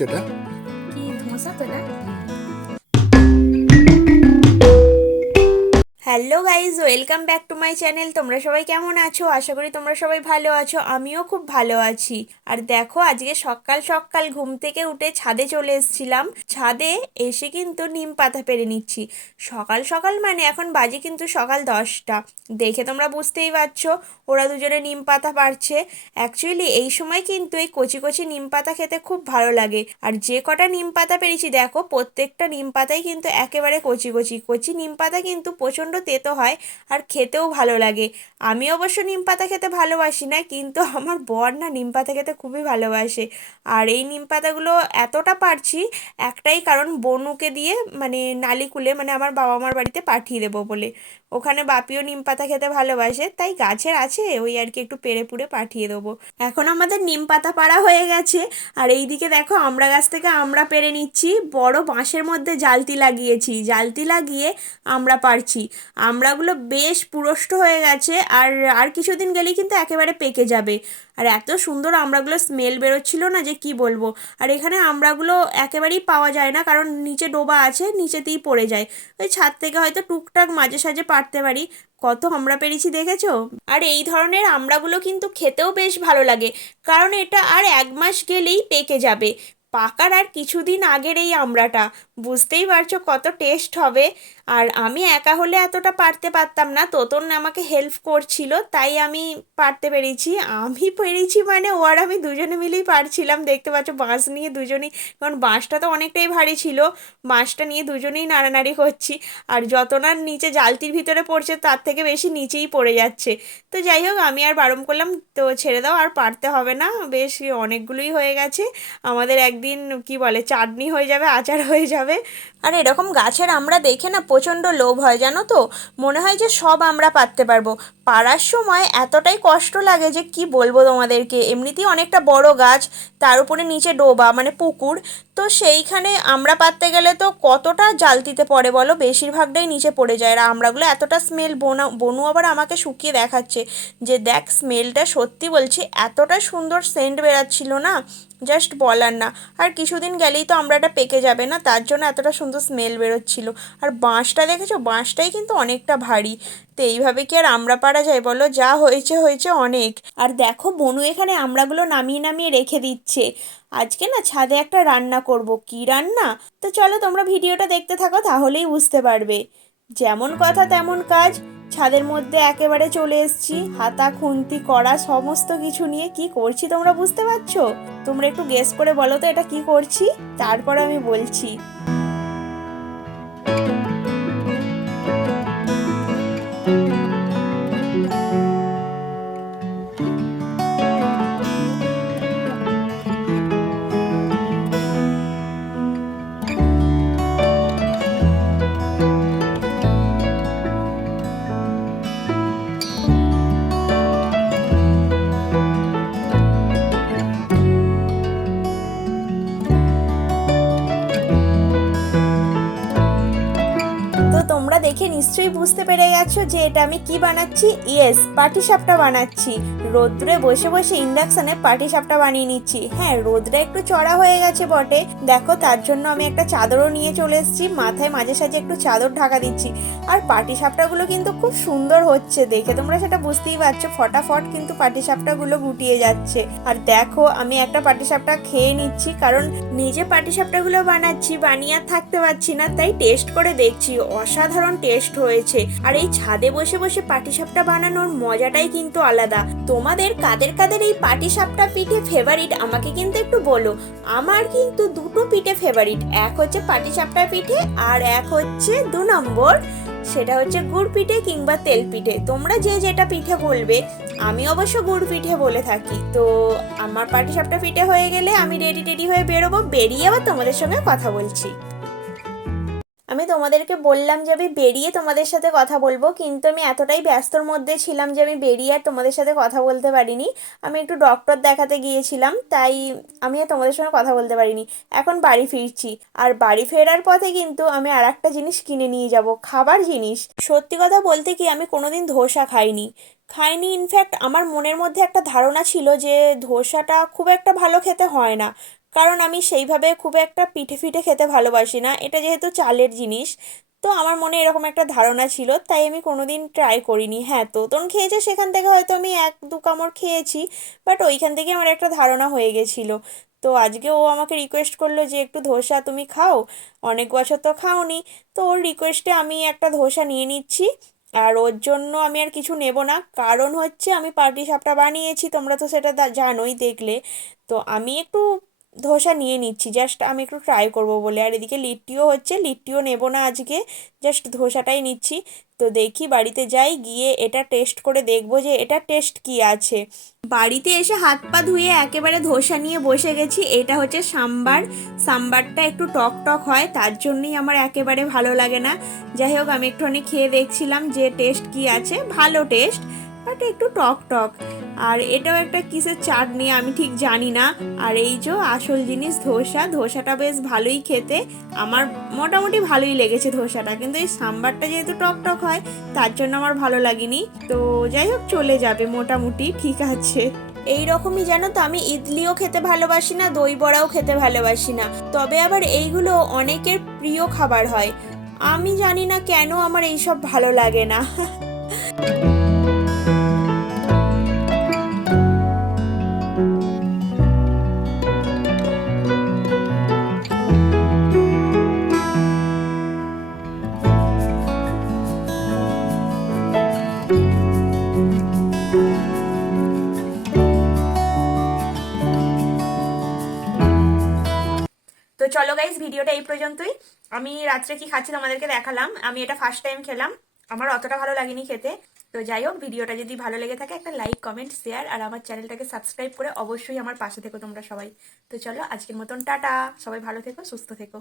হচ্ছে এটা? কি ধোসা তো না? Hello guys, welcome back to my channel. তোমরা সবাই কেমন আছো? আশা করি তোমরা সবাই ভালো আছো, আমিও খুব ভালো আছি। আর দেখো, আজকে সকাল সকাল ঘুম থেকে উঠে ছাদে চলে এসেছিলাম। ছাদে এসে কিন্তু নিম পাতা পেরে নিচ্ছি। সকাল সকাল মানে এখন বাজে কিন্তু সকাল 10টা। দেখে তোমরা বুঝতেই পারছো, ওরা দুজনে নিম পাতা পারছে। অ্যাকচুয়ালি এই সময় কিন্তু এই কচি কচি নিম পাতা খেতে খুব ভালো লাগে। আর যে কটা নিম পাতা পেরেছি দেখো, প্রত্যেকটা নিম পাতাই কিন্তু একেবারে কচি কচি কচি নিম পাতা, কিন্তু প্রচণ্ড তেতো হয় আর খেতেও ভালো লাগে। আমি অবশ্য নিম পাতা খেতে ভালোবাসি না, কিন্তু আমার বর না নিম পাতা খেতে খুবই ভালোবাসে। আর এই নিম পাতাগুলো এতটা পারছি একটাই কারণ, বনুকে দিয়ে মানে নালিকুলে মানে আমার বাবা মার বাড়িতে পাঠিয়ে দেবো বলে। ওখানে বাপিও নিম পাতা খেতে ভালোবাসে, তাই গাছের আছে ওই আর কি, একটু পেড়ে পুড়ে পাঠিয়ে দেবো। এখন আমাদের নিম পাতা পাড়া হয়ে গেছে। আর এইদিকে দেখো, আমড়া গাছ থেকে আমড়া পেড়ে নিচ্ছি। বড় বাঁশের মধ্যে জালতি লাগিয়েছি, জালতি লাগিয়ে আমড়া পাড়ছি। আমড়াগুলো বেশ পুরষ্ট হয়ে গেছে, আর আর কিছুদিন গেলেই কিন্তু একেবারে পেকে যাবে। আর এত সুন্দর আমড়াগুলো স্মেল বেরোচ্ছিল না যে কি বলবো। আর এখানে আমড়াগুলো একেবারেই পাওয়া যায় না, কারণ নিচে ডোবা আছে, নিচেতেই পড়ে যায়। ওই ছাদ থেকে হয়তো টুকটাক মাঝে সাঝে পারতে পারি। কত আমড়া পেরেছি দেখেছো? আর এই ধরনের আমড়াগুলো কিন্তু খেতেও বেশ ভালো লাগে, কারণ এটা আর 1 মাস গেলেই পেকে যাবে। পাকার আর কিছুদিন আগের এই আমড়াটা, বুঝতেই পারছো কত টেস্ট হবে। আর আমি একা হলে এতটা পারতে পারতাম না, তোতন আমাকে হেল্প করছিল, তাই আমি পারতে পেরেছি। আমি পেরেছি মানে ও আর আমি দুজনে মিলেই পারছিলাম। দেখতে পাচ্ছ বাঁশ নিয়ে দুজনেই, কারণ বাঁশটা তো অনেকটাই ভারী ছিল, বাঁশটা নিয়ে দুজনেই নাড়ানাড়ি করছি। আর যত না নিচে জালতির ভিতরে পড়ছে তার থেকে বেশি নিচেই পড়ে যাচ্ছে। তো যাই হোক, আমি আর বারণ করলাম, তো ছেড়ে দাও, আর পারতে হবে না, বেশ অনেকগুলোই হয়ে গেছে। আমাদের একদিন কি বলে চাটনি হয়ে যাবে, আচার হয়ে যাবে। আর এরকম গাছের আমরা দেখে না প্রচণ্ড লোভ হয় জানো তো, মনে হয় যে সব আমরা পারতে পারবো। পাড়ার সময় এতটাই কষ্ট লাগে যে কি বলবো তোমাদেরকে। এমনিতেই অনেকটা বড় গাছ, তার উপরে নিচে ডোবা মানে পুকুর, তো সেইখানে আমরা পারতে গেলে তো কতটা জালতিতে পড়ে বলো, বেশিরভাগটাই নিচে পড়ে যায়। আর আমড়াগুলো এতটা স্মেল, বনু আবার আমাকে শুকিয়ে দেখাচ্ছে যে দেখ স্মেলটা, সত্যি বলছি এতটা সুন্দর সেন্ট বেরাচ্ছিল না, জাস্ট বলার না। আর কিছুদিন গেলেই তো আমড়াটা পেকে যাবে না, তার জন্য এতটা সুন্দর স্মেল বেরোচ্ছিল। আর বাঁশটা দেখেছো, বাঁশটাই কিন্তু অনেকটা ভারী। তো এইভাবে কি আর আমড়া পাড়া যায় বলো? যা হয়েছে হয়েছে অনেক। আর দেখো, বনু এখানে আমড়াগুলো নামিয়ে নামিয়ে রেখে দিচ্ছে। আজকে না ছাদে একটা রান্না করব, কি রান্না? তো চলো তোমরা ভিডিওটা দেখতে থাকো, তাহলেই বুঝতে পারবে। যেমন কথা তেমন কাজ, ছাদের মধ্যে একেবারে চলে এসেছি, হাতা খুন্তি কড়া সমস্ত কিছু নিয়ে। কি করছি তোমরা বুঝতে পারছো? তোমরা একটু গেস করে বলো তো এটা কি করছি, তারপরে আমি বলছি। তো তোমরা দেখে নিশ্চয়ই বুঝতে পেরে গেছো যে এটা আমি কি বানাচ্ছি। ইয়েস, পাটিসাপটা বানাচ্ছি। রোদ্রে বসে বসে ইন্ডাকশনে পাটিসাপটা বানিয়ে নিচ্ছি। হ্যাঁ, রোদটা একটু চড়া হয়ে গেছে বটে, দেখো তার জন্য আমি একটা চাদরও নিয়ে চলে এসেছি, মাথায় মাঝে সাঝে একটু চাদর ঢাকা দিচ্ছি। আর পাটিসাপটাগুলো কিন্তু খুব সুন্দর হচ্ছে দেখে, তোমরা সেটা বুঝতেই পারছো, ফটাফট কিন্তু পাটিসাপটাগুলো গুটিয়ে যাচ্ছে। আর দেখো, আমি একটা পাটিসাপটা খেয়ে নিচ্ছি, কারণ নিজে পাটিসাপটাগুলো বানাচ্ছি, বানিয়ে আর থাকতে পারছি না, তাই টেস্ট করে দেখছি। অসাধারণ টেস্ট হয়েছে। আর এই ছাদে বসে বসে পাটিসাপটা বানানোর মজাটাই কিন্তু আলাদা। তোমাদের কাদের কাদের এই পাটিসাপটা পিঠে ফেভারিট আমাকে কিন্তু একটু বলো। আমার কিন্তু দুটো পিঠে ফেভারিট, এক হচ্ছে পাটিসাপটা পিঠে, আর এক হচ্ছে 2 নম্বর, সেটা হচ্ছে গুড় পিঠে কিংবা তেল পিঠে, তোমরা যে যেটা পিঠে বলবে। আমি অবশ্য গুড় পিঠে বলে থাকি। তো আমার পাটিসাপটা পিঠে হয়ে গেলে আমি রেডি টেডি হয়ে বেরোবো, বেরিয়ে আবার তোমাদের সঙ্গে কথা বলছি। আমি তোমাদেরকে বললাম যে আমি বেরিয়ে তোমাদের সাথে কথা বলবো, কিন্তু আমি এতটাই ব্যস্তর মধ্যে ছিলাম যে আমি বেরিয়ে আর তোমাদের সাথে কথা বলতে পারিনি। আমি একটু ডক্টর দেখাতে গিয়েছিলাম, তাই আমি আর তোমাদের সঙ্গে কথা বলতে পারিনি। এখন বাড়ি ফিরছি, আর বাড়ি ফেরার পথে কিন্তু আমি আর একটা জিনিস কিনে নিয়ে যাব, খাবার জিনিস। সত্যি কথা বলতে কি, আমি কোনোদিন ধোসা খাইনি। খাইনি ইনফ্যাক্ট আমার মনের মধ্যে একটা ধারণা ছিল যে ধোসাটা খুব একটা ভালো খেতে হয় না, কারণ আমি সেইভাবে খুব একটা পিঠে ফিঠে খেতে ভালোবাসি না, এটা যেহেতু চালের জিনিস। তো আমার মনে এরকম একটা ধারণা ছিল, তাই আমি কোনোদিন ট্রাই করিনি। হ্যাঁ, তোতন খেয়েছে, সেখান থেকে হয়তো আমি এক দু কামড় খেয়েছি, বাট ওইখান থেকে আমার একটা ধারণা হয়ে গেছিলো। তো আজকে ও আমাকে রিকোয়েস্ট করলো যে একটু ধোসা তুমি খাও, অনেক বছর তো খাওনি। তো ওর রিকোয়েস্টে আমি একটা ধোসা নিয়ে নিচ্ছি। আর ওর জন্য আমি আর কিছু নেব না, কারণ হচ্ছে আমি পাটিসাপটা বানিয়েছি, তোমরা তো সেটা জানোই, দেখলে। তো আমি একটু ধোসা নিয়ে নিচ্ছি, জাস্ট আমি একটু ট্রাই করব বলে। আর এদিকে লিট্টিও হচ্ছে, লিট্টিও নেব না আজকে, জাস্ট ধোসাটাই নিচ্ছি। তো দেখি বাড়িতে যাই, গিয়ে এটা টেস্ট করে দেখবো যে এটা টেস্ট কি আছে। বাড়িতে এসে হাত পা ধুয়ে একেবারে ধোসা নিয়ে বসে গেছি। এটা হচ্ছে সাম্বার। সাম্বারটা একটু টক টক হয়, তার জন্যই আমার একেবারে ভালো লাগে না। যাই হোক, আমি একটুখানি খেয়ে দেখছিলাম যে টেস্ট কি আছে, ভালো টেস্ট, বাট একটু টক টক। আর এটাও একটা কিসের চাটনি আমি ঠিক জানি না। আর এই যে আসল জিনিস ধোসা, ধোসাটা বেশ ভালোই খেতে, আমার মোটামুটি ভালোই লেগেছে ধোসাটা, কিন্তু এই সাম্বারটা যেহেতু টক টক হয়, তার জন্য আমার ভালো লাগেনি। তো যাই হোক, চলে যাবে, মোটামুটি ঠিক আছে। এই রকমই জানো তো, আমি ইডলিও খেতে ভালোবাসি না, দই বড়াও খেতে ভালোবাসি না, তবে আবার এইগুলো অনেকের প্রিয় খাবার হয়। আমি জানি না কেন আমার এইসব ভালো লাগে না। তো চলো গাইজ, ভিডিওটা এই পর্যন্তই। আমি রাত্রে কি খাচ্ছি তোমাদেরকে দেখালাম, আমি এটা ফার্স্ট টাইম খেলাম, আমার অতটা ভালো লাগেনি খেতে। তো যাই হোক, ভিডিওটা যদি ভালো লেগে থাকে একটা লাইক কমেন্ট শেয়ার আর আমার চ্যানেলটাকে সাবস্ক্রাইব করে অবশ্যই আমার পাশে থেকো তোমরা সবাই। তো চলো, আজকের মতন টাটা, সবাই ভালো থেকো, সুস্থ থেকো।